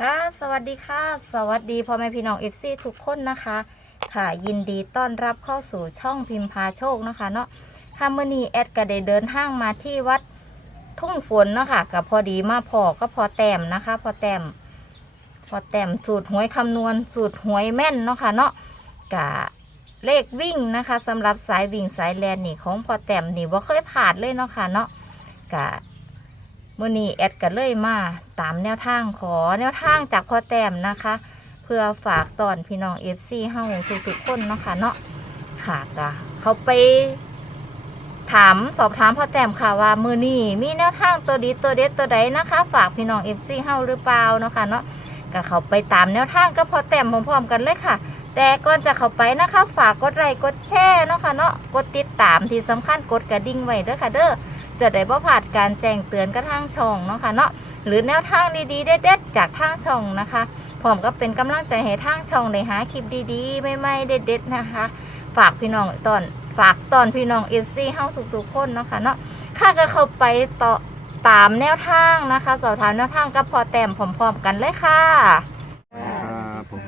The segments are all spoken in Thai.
ค่ะสวัสดีค่ะ สวัสดีพ่อแม่พี่น้องเอฟซีทุกคนนะคะ ค่ะยินดีต้อนรับเข้าสู่ช่องพิมพาโชคนะคะเนาะถ้ามนีแอดก็ได้เดินทางมาที่วัดทุ่งฝนเนาะค่ะกับพอดีมาพอก็พอแต้มนะคะ พอแต้มพอแต้มสูตรหวยคำนวณสูตรหวยแม่นเนาะค่ะเนาะกะเลขวิ่งนะคะสำหรับสายวิ่งสายแลนนี่ของพอแต้มนี่ว่าเคยผ่านเลยเนาะค่ะเนาะกะ มื่อนี้แอดก็เลยมาตามแนวทางขอแนวทางจากพ่อแต้มนะคะ เพื่อฝากตอนพี่น้องเอฟซีเฮาทุกๆคนเนาะค่ะเนาะค่ะก็เขาไป ถามสอบถามพ่อแต้มค่ะว่ามือนี้มีแนวทางตัวดีตัวเด็ดตัวใดนะคะ ฝากพี่น้องเอฟซีเฮาหรือเปล่าเนาะค่ะเนาะก็เขาไปตามแนวทางกับพ่อแต้มพร้อมๆกันเลยค่ะ แต่ก่อนจะเข้าไปนะคะ ฝากกดไลค์กดแชร์เนาะค่ะเนาะกดติดตามที่สำคัญกดกระดิ่งไว้เด้อค่ะเด้อ จะได้บ่พลาดการแจ้งเตือนกระทั่งช่องเนาะค่ะเนาะหรือแนวทางดีๆเด็ดๆจากทางช่องนะคะพร้อมก็เป็นกำลังใจให้ทางช่องได้หาคลิปดีๆใหม่ๆเด็ดๆนะคะ ฝากพี่น้องตอนฝากตอนพี่น้องเอฟซีเฮาทุกๆคนเนาะค่ะเนาะข้าก็เข้าไปต่อตามแนวทางนะคะ สอบถามแนวทางกับพอแต้มพร้อมๆกันเลยค่ะครับผม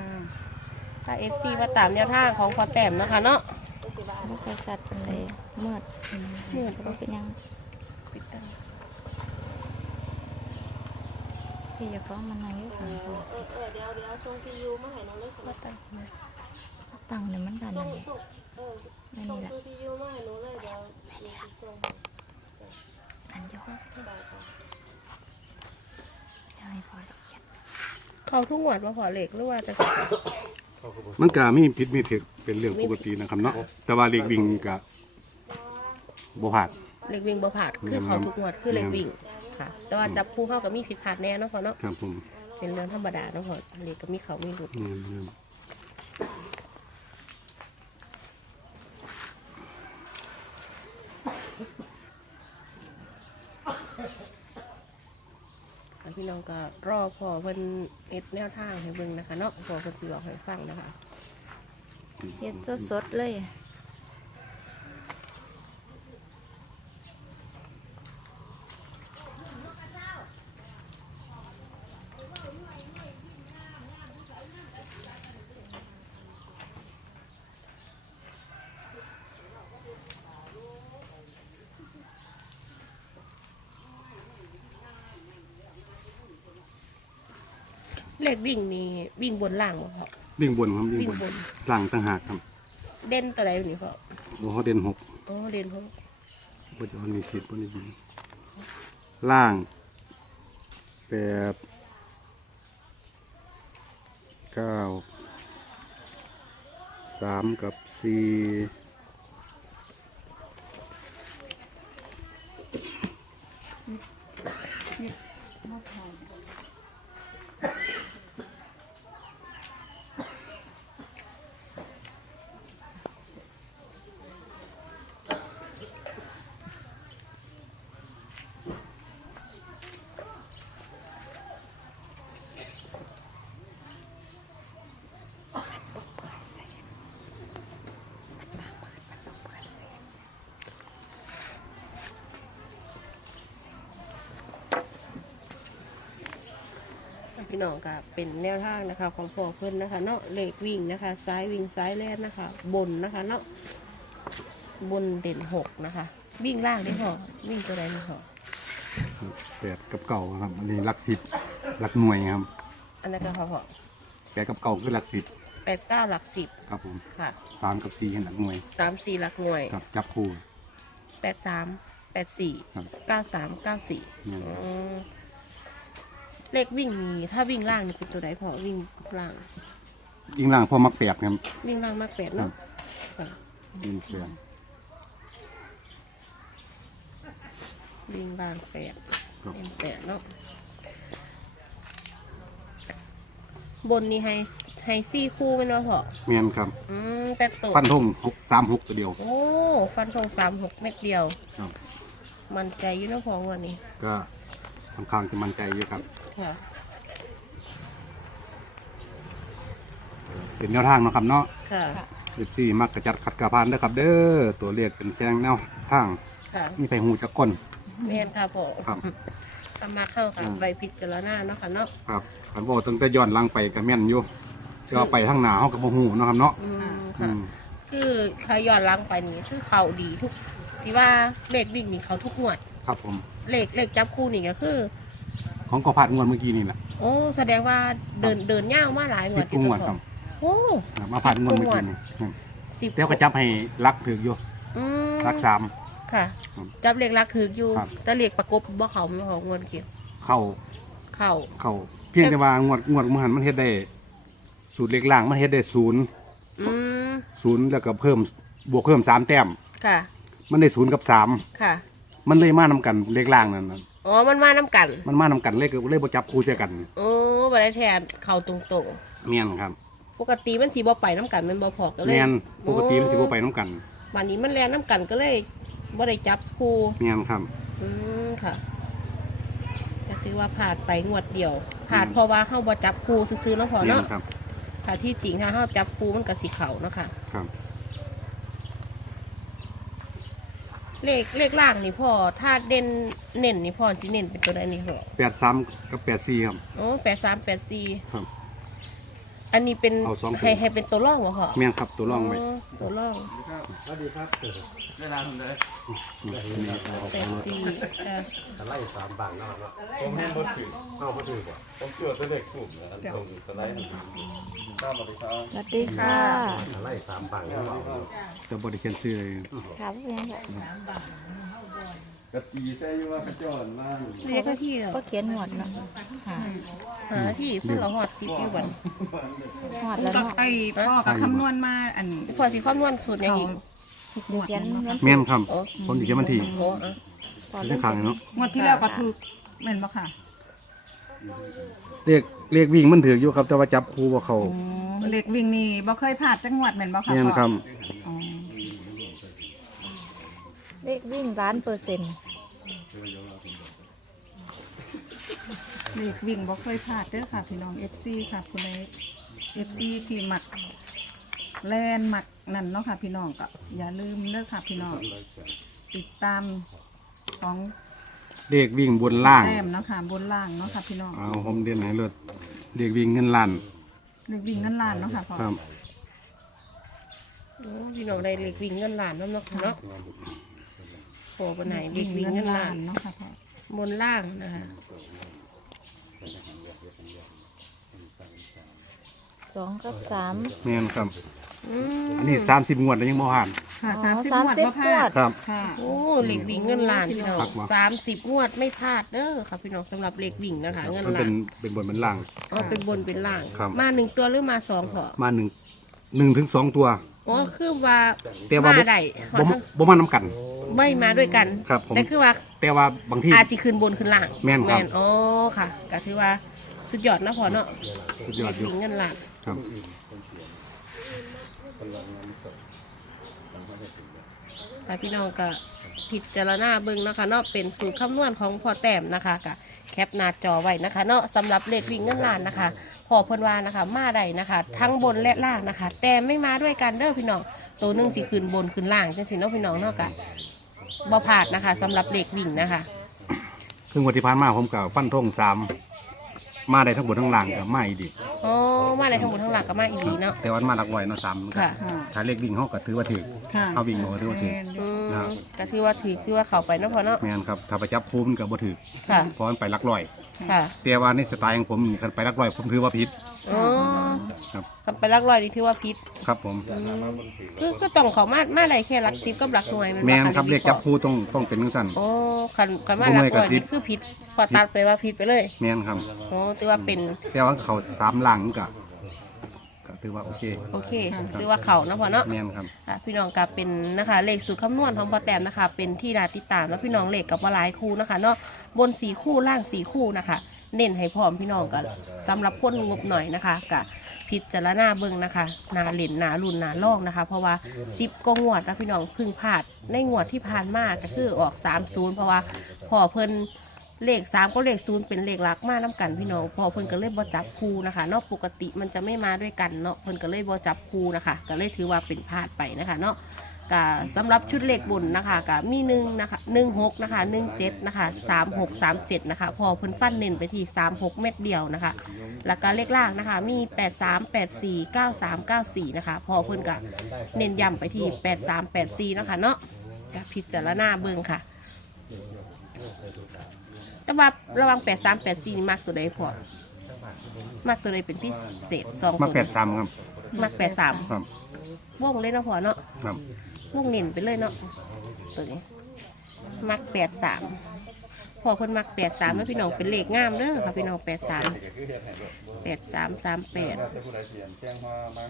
ถ้าเอฟซีมาตามแนวทางของพอแต้มนะคะเนาะไม่ค่อยชัดเป็นเลยมืดมืดก็เป็นยัง ปิดตา พี่จะฟ้องมันนายกของพ่อเออเออเดี๋ยวเดี๋ยวช่วงที่ยูมาให้น้องเลยมาตั้งตั้งเนี่ยมันกันส่นั่งนแหละส่งเออนั่นส่งนี่แหละช่วงที่ยูมาให้น้องเลยเดี๋ยวยูสิส่งอันเดียวก็ได้ค่ะเดี๋ยวให้พอเราเขียนเขาทุกหวดมาขอเหล็กหรือว่าจะมันก็มีพิษมีเถกเป็นเรื่องปกตินะครับเนาะแต่ว่าเลีกวิ่งก็บ่พลาดเหล็กวิ่งบ่ผาดคือเขาทุกหวดคือเหล็กวิ่ง ค่ะ แต่ว่าจับคู่เข้ากับมีผิดพลาดแน่เนาะเขาเนาะครับผมเป็นเรื่องธรรมดาเนาะเขาเหล็กก็มีเขามีหลุดนี่นี่ค่ะพี่น้องก็รอพอเพิ่นเอ็ดแนวทางให้เบิ่งนะคะเนาะพอเพิ่นสิบอกให้ฟังนะคะ เฮ็ดสดๆเลย เหล็กวิ่งนี่วิ่งบนล่างบ่พอวิ่งบนครับวิ่งวิ่งบบนนหลังต่างหากครับเด่นตัวใดอยู่นี่พอบ่เขาเด่นหกอ๋อเด่นพอบ่จะมันมีผิดบ่ได้ยินล่างแปดเก้าสามกับสี่ พี่น้องก็เป็นแนวทางนะคะ ของพ่อเพิ่นนะคะเนาะเลขวิ่งนะคะซ้ายวิ่งซ้ายแล่นนะคะ บนนะคะเนาะบนเด่นหกนะคะ วิ่งล่างได้พอวิ่งตัวใดไม่พอครับแปดกับเก่าครับอันนี้หลักสิบหลักหน่วยครับอันนั้นก็พอพอแปดกับเก่าคือหลักสิบแปดเก้าหลักสิบครับผมค่ะสามกับสี่เห็นหลักหน่วยสามสี่หลักหน่วยครับจับคู่แปดสามแปดสี่ครับเก้าสามเก้าสี่นี่อืม เลขวิ่งมีถ้าวิ่งล่างนี่เป็นตัวใดพอวิ่งล่าง ยิงล่างพ่อมักแปดครับ วิ่งล่างมากแปดเนาะค่ะยิงแปดวิ่งล่างแปดครับเป็นแปดเนาะบนนี่ให้ให้ซี่คู่ไหมเนาะพอเมียนครับ อืมแต่ตัวฟันธงหกสามหกตัวเดียว โอ้ฟันธงสามหกเม็ดเดียว ครับ มันใจอยู่เนาะพองวันนี้ก็ค่อนข้างจะมั่นใจอยู่ครับ ค่ะ เป็นแนวทางเนาะครับเนาะค่ะที่มักกระจัดขัดกระพานเด้อครับ เด้อตัวเลขเป็นแจ้งแนวทางค่ะมีไปหูจักก้นแม่นค่ะพอครับทำมาเข้ากับอืมใบพิจารณาเนาะค่ะเนาะครับคันบอกตั้งแต่ย้อนหลังไปก็แม่นอยู่แต่ว่าไปทางหน้าเฮาก็บ่ฮู้เนาะครับเนาะอืมอืค่ะ มคือถ้าย้อนหลังไปนี่คือเขาดีทุก ที่ว่าเลขวิ่งนี่เขาทุกงวด ครับผม เลขเลขจับคู่นี่ก็คือ ของกอพาดงวดเมื่อกี้นี่แหละโอ้แสดงว่าเดินเดินย่าวมาหลายงสิวบดกว่างวดครับโอ้ครับมาพาดงวดเมื่อกี้นี่อืมสิบเดี๋ยวก็จับให้ลักถืออยู่อืมลักสาม ค่ะ ครับจับเลขลักถืออยู่ครับ แต่เลขประกบบ่เขาไม่ของงวดเขียวเข้าเข้าเข้าเพียงแต่ว่างวดงวดมหันมันเฮ็ดได้สูตรเล็กล่างมันเฮ็ดได้ศูนย์อืมศูนย์แล้วก็เพิ่มบวกเพิ่มสามแต้ม ค่ะ มันได้ศูนย์กับสามค่ะ มันเลยมานํกันเล็กล่างนั่นน่ะ อ๋อ มันมาน้ำกันมันมานํกันเลยก็เลยบ่จับคู่เสียกันโอ้บ่ได้แทนเข้าตรงเมียนครับๆ ปกติมันสีบ่ไปน้ำกันมันบ่พอก็เลยเมียนปกติมันสิบ่ไปนํกันวันนี้มันแลนน้ำกันก็เลยบ่ได้จับคู่เมียนครับ อืมค่ะก็ถือว่าผ่านไปงวดเดียวผ่านเพราะว่าเฮาบ่จับคู่ซื้อๆเนาะพอเมียนเนาะครับ ค่ะที่จริงถ้าเฮาจับคู่มันก็สิเข้าเนาะค่ะ ครับ เลขเลขล่างนี่พ่อ ถ้าเด่นเน้นนี่พ่อสิเน้นเป็นตัวใดนี่พ่อแปดสามกับแปดสี่ครับ โอ้แปดสามแปดสี่ครับ อันนี้เป็นเอาสองตัว ให้ให้เป็นตัวร่องเหรอพ่อเมียนครับตัวรองไว้ตัวร่องสวัสดีครับได้ร้านผมเลยอันนี้เอาแปดสี่เออสไลด์สามบางนะครับผมเห็นบนถือเอาบนถือว่ะผมเชื่อเป็นเด็กกลุ่มนะครับตรงสไลด์ข้ามมาเลยครับสวัสดีค่ะสไลด์สามบางนะครับจะบริเขียนชื่อเลยครับเป็นไงคะ กระตีใช่ไหมว่ากระจอนล่างเลขที่เหรอก็เขียนหมวดเนาะค่ะหาที่เพื่อเราหอดสิบอยู่บันหมวดแล้วก็เนาะไอ้พ่อกับคำนวณมาอันพอสิคำนวณสูตรอย่างอีกเขียนเงินเมียนครับโอ้ผมจะเขียนมันทีโอ้อะพอจะเรื่ได้องขังเนาะงวดที่แล้วก็ถูกแม่นบ่ค่ะเรียกเรียกวิ่งมันถืออยู่ครับแต่ว่าจับคู่ว่าเขาโอ้เลขวิ่งนี่บ่เคยพลาดจังหวัดแม่นบ่ค่ะเมียนพ่อครับอ๋อ เลขวิ่งล้านเปอร์เซ็นต์เลขวิ่งบ่เคยพลาดเด้อค่ะ พี่น้อง FC ค่ะคุณใด FC ที่มักแลนมักนั่นเนาะค่ะ พี่น้องก็อย่าลืมเด้อค่ะ พี่น้อง ติดตามของเรียกวิ่งบนล่าง แต้มเนาะค่ะบนล่างเนาะค่ะ พี่น้องเอาผมเด่นให้เลิศเรียกวิ่งเงินล้านเลขวิ่งเงินล้านเนาะค่ะพ่อครับ โอ้พี่น้องได้เลขวิ่งเงินล้านน้ำเนาะค่ะเนาะ โอ้ปนไหนเลขวิ่งเงินล้านเนาะค่ะพ่อบนล่างนะคะสองกับสามเมียนครับ อืมอันนี้สามสิบงวดแล้วยังบ่ผ่าน ค่ะอ๋อสามสิบสามงวดสิบบ่พลาดครับ ค่ะ โอ้เลขวิ่งเงินล้านพี่น้องครับว่ะสามสิบงวดไม่พลาดเด้อค่ะพี่น้องสำหรับเลขวิ่งนะคะ เงินมันล้าเป็นนเป็นบนเป็นล่าง อ๋อเป็นบนเป็นล่าง ครับ มาหนึ่งตัวหรือมาสองพอมาหนึ่งหนึ่งถึงสองตัว อ๋อคือว่าแต่ว่าบ่มาได้บ่มาบ่มาน้ำกัน ไม่มาด้วยกัน ครับผม แต่คือว่าแต่ว่าบางที่ อาจสิขึ้นบนขึ้นล่างแม่นครับ อ๋อค่ะก็ถือว่าสุดยอดนะพอเนาะสุดยอดอยู่เลขวิ่งเงินล้าน ครับ ค่ะพี่น้องก็พิจารณาเบิ่งนะคะเนาะเป็นสูตรคำนวณของพอแต้มนะคะกะแคปหน้าจอไว้นะคะ เนาะสำหรับเลขวิ่งเงินล้านนะคะ พอเพิ่นว่านะคะ มาได้นะคะ ทั้งบนและล่างนะคะ แต่ไม่มาด้วยกันเด้อพี่น้องตัวหนึงสิขึ้นบนขึ้นล่างจังสิเนาะพี่น้องเนาะกะบ่พลาดนะคะสำหรับเลขวิ่งนะคะคืองวดที่ผ่านมาผมกับฟันธงสามมาได้ทั้งบนทั้งล่างกับมาอีกดีอ๋อมาได้ทั้งบนทั้งล่างก็มาอีกดีเนาะ แต่ว่ามาหลักร้อยเนาะสามค่ะค่ะ ถ้าเลขวิ่งเขาก็ถือว่าถือค่ะเอาวิ่งบ่ก็ถือว่าถือแม่นอืมครับ ก็ถือว่าถือถือว่าเข้าไปเนาะพอเนาะ แม่นครับถ้าไปจับคู่มันก็บ่ถือค่ะ เพราะมันไปหลักร้อย ค่ะแต่ว่าในสไตล์ของผมนี่คันไปหลักร้อยผมถือว่าผิดอ๋อครับ คำไปลักลอยนี่ถือว่าพิษครับผม คือก็ต้องเขามามาได้แค่หลักสิบกับหลักหน่วยมันแม่นว่าครับเลขจับคู่ต้องต้องเป็นจังซั่นโอ้คันคันมาบ่หลัหน่กวยหน่วยกับสินี่บคือผิดพอตัดไปว่าผิดไปเลยแม่นครับ โอ้ถือว่าเป็นแต่ว่าเขาสามหลังก็ก็ ถือว่าโอเคโอเคถือว่าเขานะพอเนาะแม่นครับอะพี่น้องก็เป็นนะคะเลขสูตรคำนวณของพอแต้มนะคะ เป็นที่นาติดตามแล้วพี่น้องเลขกับว่าหลายคู่นะคะเนาะบนสีคู่ล่างสีคู่นะคะ เน้นให้พร้อมพี่น้องกันสำหรับคนงบหน่อยนะคะกับพิจารณาเบิ่งนะคะหนาเหรียญหนารุ่นหนาล่องนะคะ เพราะว่าซิปก็งวดนะพี่น้องเพึ่งพลาดในงวดที่ผ่านมาก็คือออก3ามศูนย์เพราะว่าพอเพิ่น เลข3ก็เลขศูนย์เป็นเลขหลักมาน้กันพี่น้องพอเพิ่นก็เลยบ่จับคู่นะคะเนาะปกติมันจะไม่มาด้วยกันเนาะเพิ่นก็เลยบ่จับคู่นะคะ ก็เลยถือว่าเป็นพลาดไปนะคะเนาะกะสำหรับชุดเลขบุญนะคะกะมีหนึ่งนะคะหนึ่งหกนะคะหนึ่งเจ็ดนะคะสามหกสามเจ็ดนะคะ พอเพิ่นฟันเน้นไปที่สามหกเม็ดเดียวนะคะ แล้วก็เลขล่างนะคะ มีแปดสามแปดสี่เก้าสามเก้าสี่นะคะ พอเพิ่นกะเน้นย้ำไปที่แปดสามแปดสี่นะคะเนาะกะพิจารณาเบิ่งค่ะ แต่ว่าระหวังแปดสามแปดสี่มากตัวใดพอมากตัวใดเป็นพิเศษสองมาตัวแปดสามครับ มากแปดสามครับ วงเลยเนาะพอเนาะครับ วงเน้นไปเลยเนาะตัวนี้มักแปดสามพอเพิ่นมักแปดสามแล้วพี่น้องเป็นเลขงามเด้อค่ะพี่น้องแปดสามแปดสามสามแปดจะผู้ใดเสียนแจ้งมามา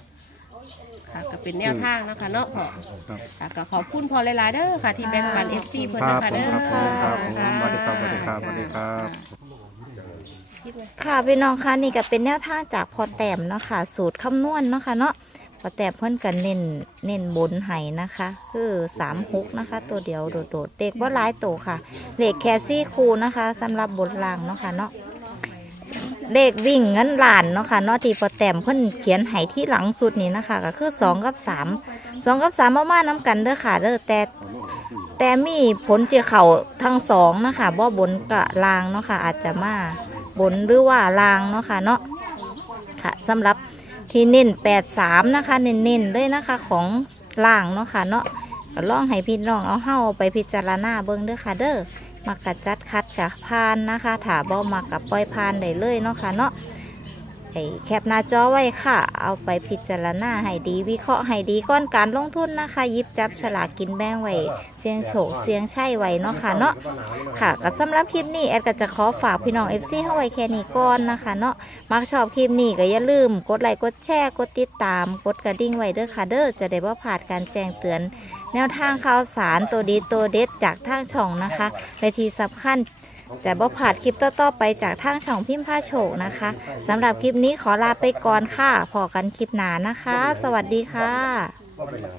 ค่ะก็เป็นแนวทางนะคะเนาะพอครับค่ะก็ขอบคุณพอหลายๆเด้อค่ะ ที่แบ่งปันเอฟซีเพิ่นครับนะคะผมเด้อครับผมค่ะครับผมสวัสดีครับสวัสดีครับสวัสดีครับ คิดไหมค่ะพี่น้องคะนี่ก็เป็นแนวทางจากพอแต้มเนาะค่ะ สูตรคำนวณเนาะค่ะเนาะพอแต้มเพิ่นกันเน้นเน้นบนไห้นะคะ คือสามหกนะคะ ตัวเดียวโดดๆเด็กว่าหลายตัวค่ะเลขแคซี่คูนะคะสำหรับบนล่างเนาะค่ะเนาะ เลขวิ่งเงินล้านเนาะค่ะเนาะที่พอแต้มเพิ่นเขียนไห้ที่หลังสุดนี่นะคะก็คือสองกับสามสองกับสามมามาน้ำกันเด้อค่ะเด้อแต่แต่มีผลเจียเข่าทั้งสองนะคะบ่บนกะลางเนาะค่ะอาจจะมาบนหรือว่าลางเนาะค่ะเนาะค่ะสำหรับที่เน้น83นะคะเน้นๆเลยนะคะของล่างเนาะค่ะเนาะก็ลองให้พี่น้องเอาเฮาไปพิจารณาเบิ่งเด้อค่ะเด้อ มักกะจัดคัดกะพานนะคะถาบ่มักกะปล่อยพานได้เลยเนาะค่ะเนาะ ให้แคปหน้าจอไว้ค่ะ เอาไปพิจารณาให้ดี วิเคราะห์ให้ดีก่อนการลงทุนนะคะยิบจับฉลากกินแบ่งไว้เสียงโฉกเสียงใช่ไว้เนาะค่ะเนาะค่ะก็สำหรับคลิปนี้แอดก็จะขอฝากพี่น้อง FC เข้าไว้แค่นี้ก่อนนะคะเนาะมักชอบคลิปนี้ก็อย่าลืม กดไลค์กดแชร์กดติดตาม กดกระดิ่งไว้เด้อค่ะเด้อจะได้บ่พลาดการแจ้งเตือน แนวทางข่าวสารตัวดีตัวเด็ดจากทางช่องนะคะและที่สำคัญ จะบ่ผ่าดคลิปต่อๆไปจากทางช่องพิมพ์ผ้าโฉกนะคะสำหรับคลิปนี้ขอลาไปก่อนค่ะพอกันคลิปหนานะคะ สวัสดีค่ะ